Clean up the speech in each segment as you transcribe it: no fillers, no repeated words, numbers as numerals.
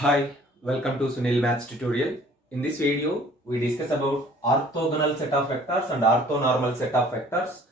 Hi, welcome to Sunil Maths tutorial. In this video, we discuss about orthogonal set of vectors and orthonormal set of vectors,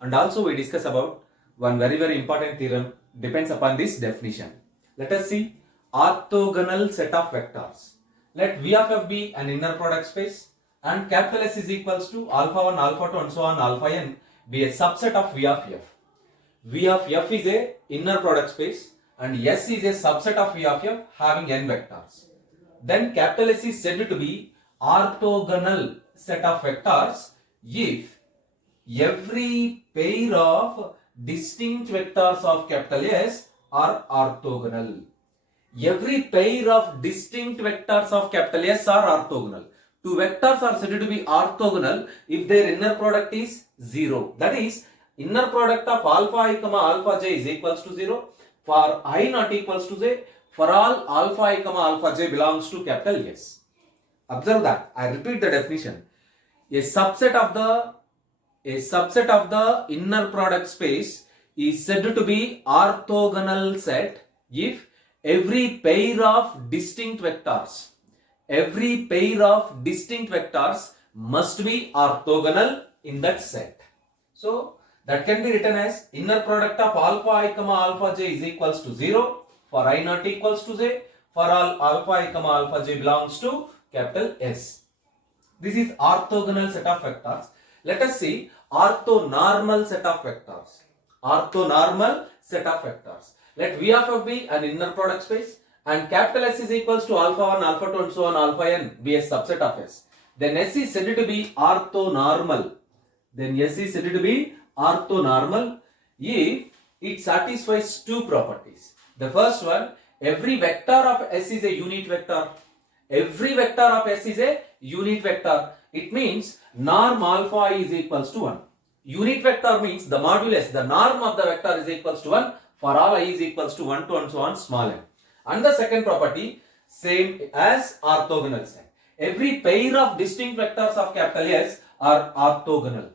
and also we discuss about one very important theorem depends upon this definition. Let us see orthogonal set of vectors. Let V of f be an inner product space and capital S is equals to alpha 1, alpha 2 and so on alpha n be a subset of V of f. V of f is a inner product space and S is a subset of V of f having n vectors. Then capital S is said to be orthogonal set of vectors if every pair of distinct vectors of capital S are orthogonal. Every pair of distinct vectors of capital S are orthogonal. Two vectors are said to be orthogonal if their inner product is 0. That is, inner product of alpha I comma alpha j is equals to 0 for I not equals to j for all alpha I comma alpha j belongs to capital S. Observe that. I repeat the definition. A subset of the inner product space is said to be orthogonal set if every pair of distinct vectors must be orthogonal in that set. So that can be written as inner product of alpha I comma alpha j is equals to 0 for I not equals to j for all alpha I comma alpha j belongs to capital S. This is orthogonal set of vectors. Let us see orthonormal set of vectors. Orthonormal set of vectors. Let V of f be an inner product space and capital S is equals to alpha 1, alpha 2 and so on alpha n be a subset of S. Then S is said to be orthonormal. If it satisfies two properties. The first one, every vector of S is a unit vector. Every vector of S is a unit vector. It means norm alpha I is equals to 1. Unit vector means the modulus, the norm of the vector is equals to 1 for all I is equals to 1, 2 and so on small n. And the second property, same as orthogonal set. Every pair of distinct vectors of capital S are orthogonal.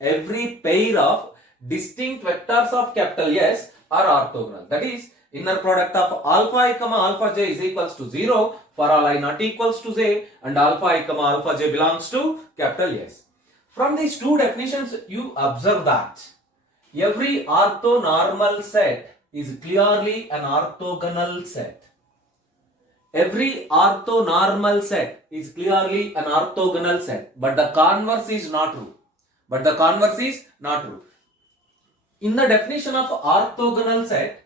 Every pair of distinct vectors of capital S are orthogonal. That is, inner product of alpha I comma alpha j is equals to 0 for all I not equals to j and alpha I comma alpha j belongs to capital S. From these two definitions, you observe that every orthonormal set is clearly an orthogonal set. Every orthonormal set is clearly an orthogonal set, but the converse is not true. In the definition of orthogonal set,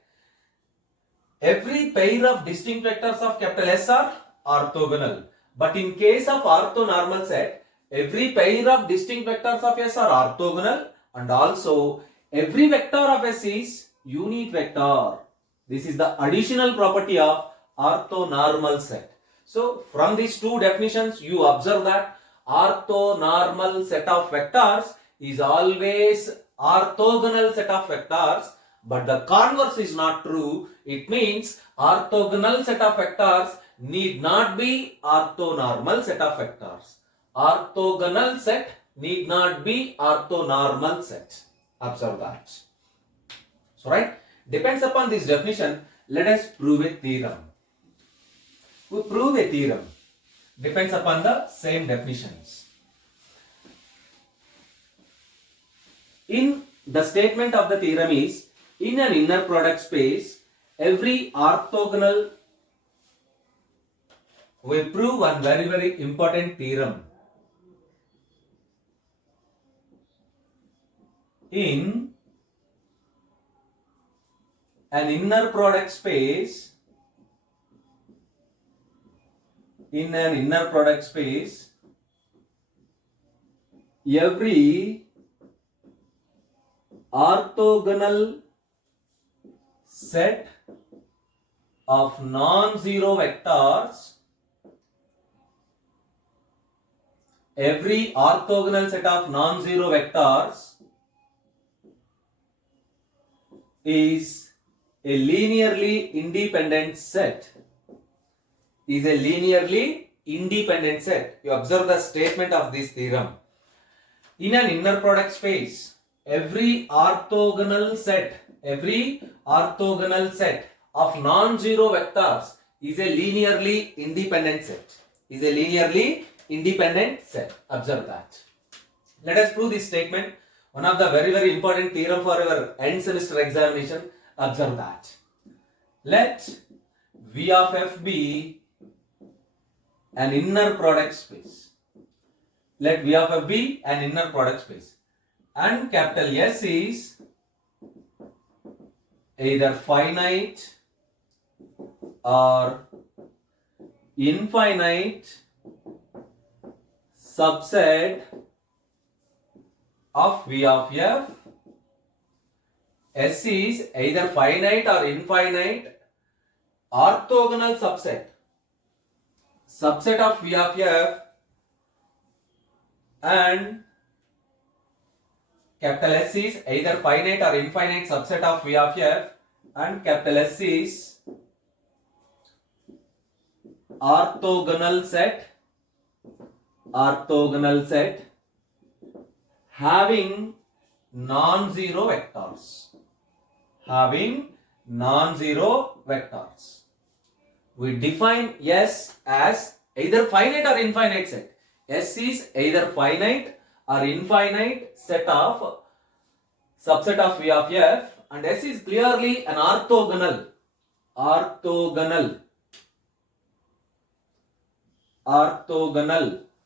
every pair of distinct vectors of capital S are orthogonal. But in case of orthonormal set, every pair of distinct vectors of S are orthogonal and also every vector of S is unit vector. This is the additional property of orthonormal set. So from these two definitions, you observe that orthonormal set of vectors is always orthogonal set of vectors, but the converse is not true. It means orthogonal set of vectors need not be orthonormal set of vectors. Orthogonal set need not be orthonormal set. Observe that. So right, depends upon this definition. Let us prove a theorem. We prove a theorem depends upon the same definitions. In the statement of the theorem is, in an inner product space, every orthogonal, we prove one very important theorem. In an inner product space, every orthogonal set of non-zero vectors, is a linearly independent set. You observe the statement of this theorem. In an inner product space, every orthogonal set of non-zero vectors is a linearly independent set. Is a linearly independent set. Observe that. Let us prove this statement. One of the very important theorem for your end semester examination. Observe that. Let V of f be an inner product space. Let V of f be an inner product space. And capital S is either finite or infinite subset of V of f. S is either finite or infinite orthogonal subset of V of f, and capital S is either finite or infinite subset of V of f, and capital S is orthogonal set having non-zero vectors. We define S as either finite or infinite set. S is either finite or infinite subset of V of f, and S is clearly an orthogonal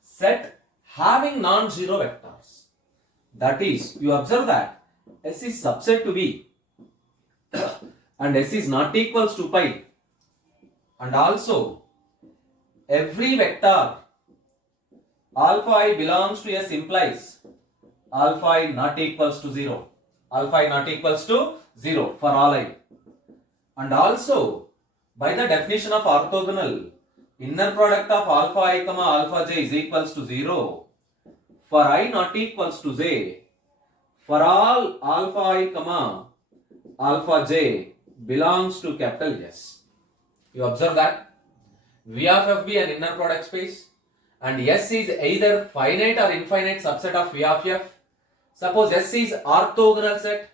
set having non-zero vectors. That is, you observe that S is subset to V and S is not equals to pi, and also every vector alpha I belongs to S implies alpha I not equals to 0. Alpha I not equals to 0 for all I. And also, by the definition of orthogonal, inner product of alpha I comma alpha j is equals to 0 for I not equals to j. For all alpha I comma alpha j belongs to capital S. You observe that V of f be an inner product space, and S is either finite or infinite subset of V of f. Suppose S is orthogonal set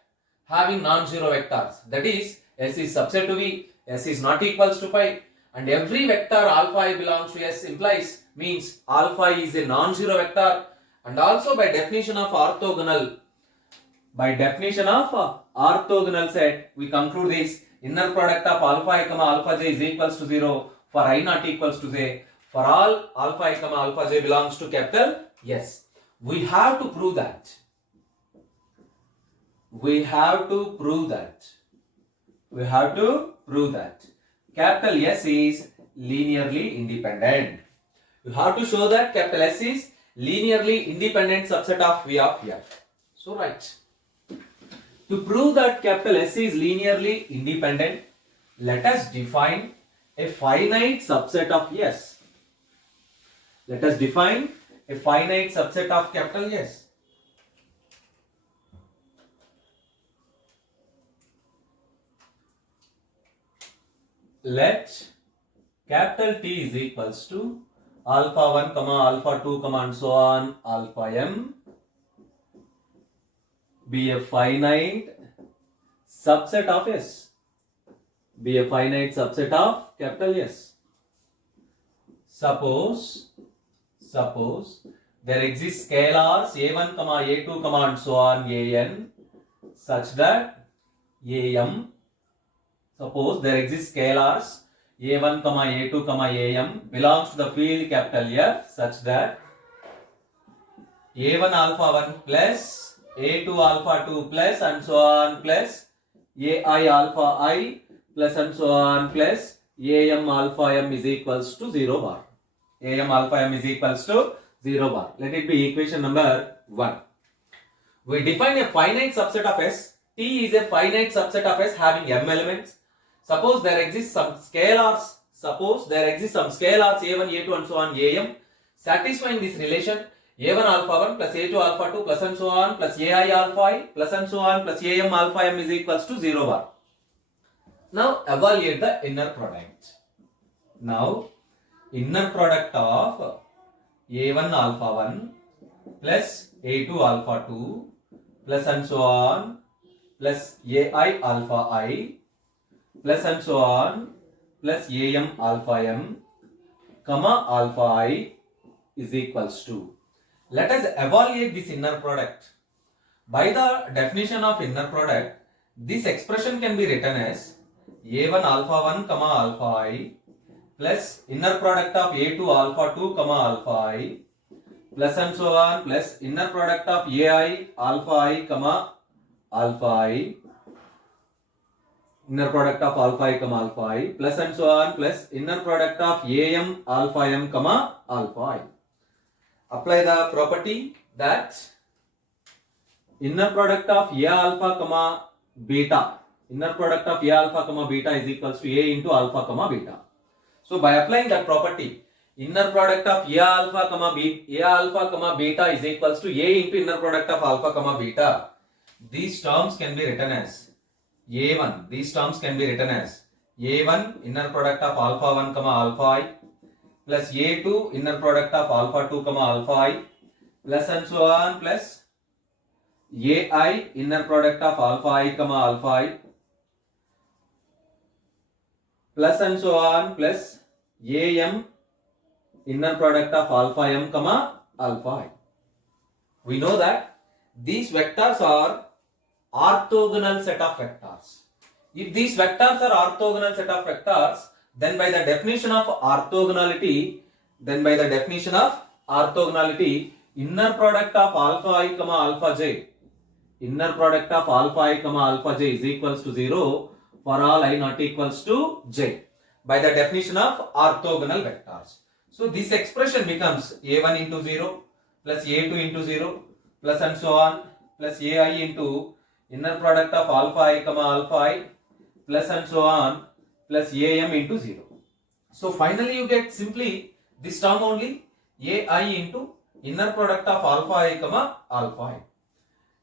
having non-zero vectors. That is, S is subset to V, S is not equals to pi, and every vector alpha I belongs to S implies means alpha I is a non-zero vector. And also by definition of orthogonal set, we conclude this: inner product of alpha I comma alpha j is equals to 0 for I not equals to j. For all alpha I comma alpha j belongs to capital S. We have to prove that. Capital S is linearly independent. You have to show that capital S is linearly independent subset of V of f. So right. To prove that capital S is linearly independent, let us define a finite subset of S. Let us define a finite subset of capital S. Let capital T is equals to alpha 1 comma alpha 2 comma and so on alpha m be a finite subset of S. Be a finite subset of capital S. Suppose there exist scalars a1 comma a2 comma and so on an such that am. Suppose there exist scalars a1 comma a2 comma am belongs to the field capital F such that a1 alpha 1 plus a2 alpha 2 plus and so on plus ai alpha I plus and so on plus am alpha m is equals to 0 bar. Am alpha m is equals to 0 bar. Let it be equation number 1. We define a finite subset of S. T is a finite subset of S having m elements. Suppose there exists some scalars a1, a2 and so on am satisfying this relation a1 alpha 1 plus a2 alpha 2 plus and so on plus ai alpha I plus and so on plus am alpha m is equals to 0 bar. Now evaluate the inner product. Now inner product of a1 alpha 1 plus a2 alpha 2 plus and so on plus ai alpha I plus and so on plus am alpha m comma alpha I is equals to. Let us evaluate this inner product. By the definition of inner product, this expression can be written as a1 alpha 1 comma alpha I plus inner product of a2 alpha 2 comma alpha I plus and so on plus inner product of ai alpha I comma alpha I, inner product of alpha I comma alpha I plus and so on plus inner product of am alpha m comma alpha I. Apply the property that inner product of a alpha comma beta, inner product of a alpha comma beta is equals to a into alpha comma beta. So by applying that property, inner product of a alpha comma beta is equals to a into inner product of alpha comma beta. These terms can be written as a1. These terms can be written as a1 inner product of alpha 1 comma alpha I plus a2 inner product of alpha 2 comma alpha I plus and so on plus ai inner product of alpha I comma alpha I plus and so on plus am inner product of alpha m comma alpha I. We know that these vectors are orthogonal set of vectors. If these vectors are orthogonal set of vectors, then by the definition of orthogonality, inner product of alpha I comma alpha j, inner product of alpha I comma alpha j is equals to 0 for all I not equals to j, by the definition of orthogonal vectors. So this expression becomes a1 into 0 plus a2 into 0 plus and so on plus ai into inner product of alpha I comma alpha I plus and so on plus am into 0. So finally you get simply this term only, ai into inner product of alpha I comma alpha I.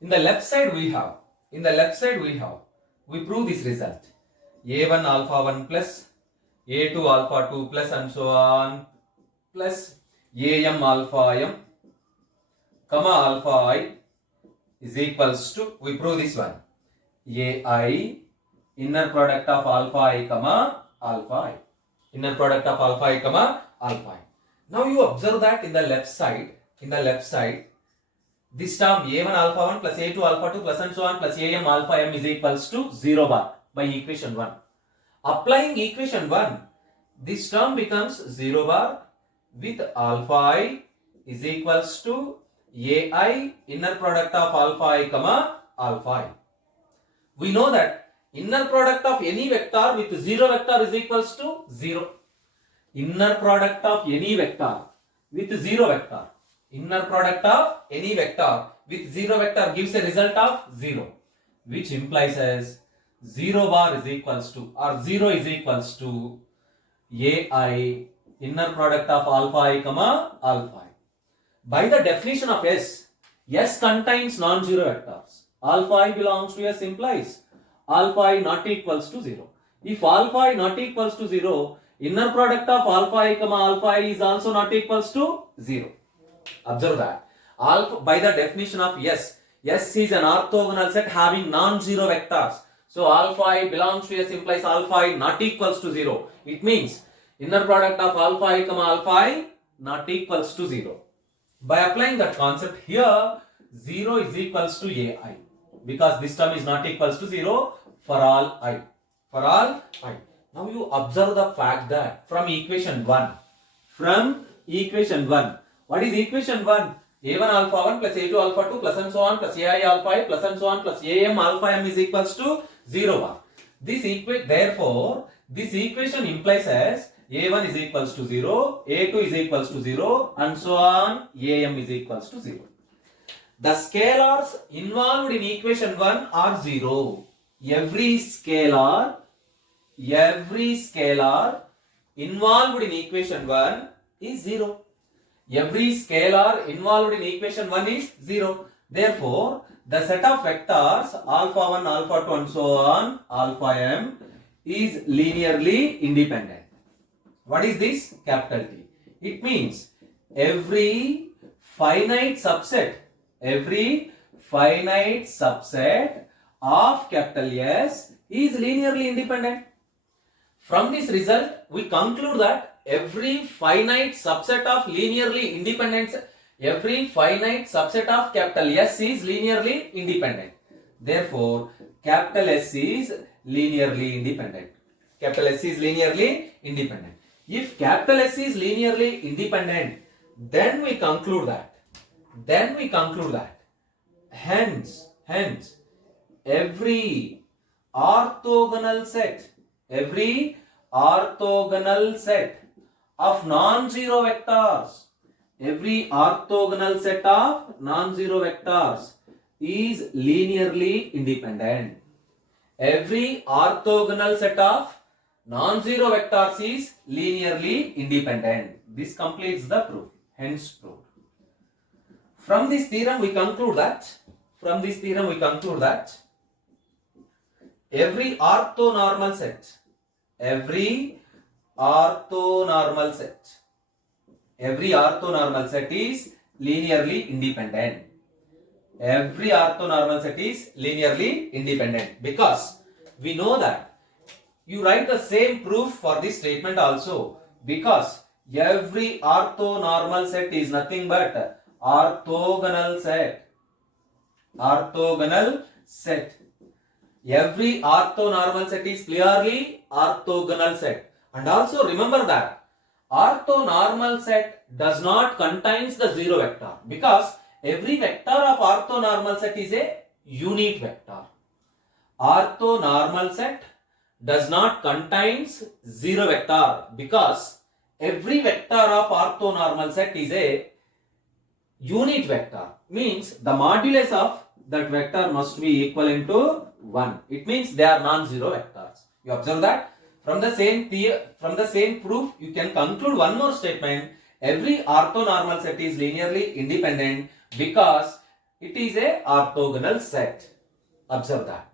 In the left side we have, we prove this result. a1 alpha 1 plus a2 alpha 2 plus and so on plus am alpha m comma alpha I is equals to, we prove this one, ai inner product of alpha I comma alpha I, inner product of alpha I comma alpha I. Now you observe that in the left side, this term a1 alpha 1 plus a2 alpha 2 plus and so on plus am alpha m is equals to 0 bar by equation 1. Applying equation 1, this term becomes 0 bar with alpha I is equals to ai inner product of alpha I comma alpha I. We know that inner product of any vector with 0 vector is equals to 0. Inner product of any vector with 0 vector. Inner product of any vector with 0 vector gives a result of 0, which implies as 0 bar is equals to, or 0 is equals to ai inner product of alpha I comma alpha I. By the definition of S contains non-zero vectors. Alpha I belongs to S implies alpha I not equals to 0. If alpha I not equals to 0, inner product of alpha I comma alpha I is also not equals to 0. Observe that. Alpha, by the definition of S is an orthogonal set having non-zero vectors. So alpha I belongs to S implies alpha I not equals to 0. It means inner product of alpha I comma alpha I not equals to 0. By applying that concept here, 0 is equals to ai, because this term is not equals to 0 for all I. Now you observe the fact that from equation 1, what is equation 1? a1 alpha 1 plus a2 alpha 2 plus and so on plus ai alpha I plus and so on plus am alpha m is equals to 0 bar. Therefore, this equation implies as a1 is equals to 0, a2 is equals to 0 and so on, am is equals to 0. The scalars involved in equation 1 are 0. Every scalar involved in equation 1 is 0. Every scalar involved in equation 1 is 0. Therefore, the set of vectors alpha 1, alpha 2 and so on, alpha m is linearly independent. What is this? Capital T. It means every finite subset of capital S is linearly independent. From this result, we conclude that every finite subset of linearly independent, every finite subset of capital S is linearly independent. Therefore, capital S is linearly independent. Capital S is linearly independent. If capital S is linearly independent, then we conclude that. Hence, every orthogonal set of non-zero vectors, every orthogonal set of non-zero vectors is linearly independent. Every orthogonal set of non-zero vectors is linearly independent. This completes the proof. Hence proved. From this theorem we conclude that every orthonormal set is linearly independent. Every orthonormal set is linearly independent, because we know that you write the same proof for this statement also, because every orthonormal set is nothing but orthogonal set. Every orthonormal set is clearly orthogonal set. And also remember that orthonormal set does not contains the zero vector, because every vector of orthonormal set is a unit vector. Orthonormal set does not contains zero vector, because every vector of orthonormal set is a unit vector. Means the modulus of that vector must be equivalent to 1. It means they are non-zero vectors. You observe that from the same proof you can conclude one more statement. Every orthonormal set is linearly independent because it is a orthogonal set. Observe that.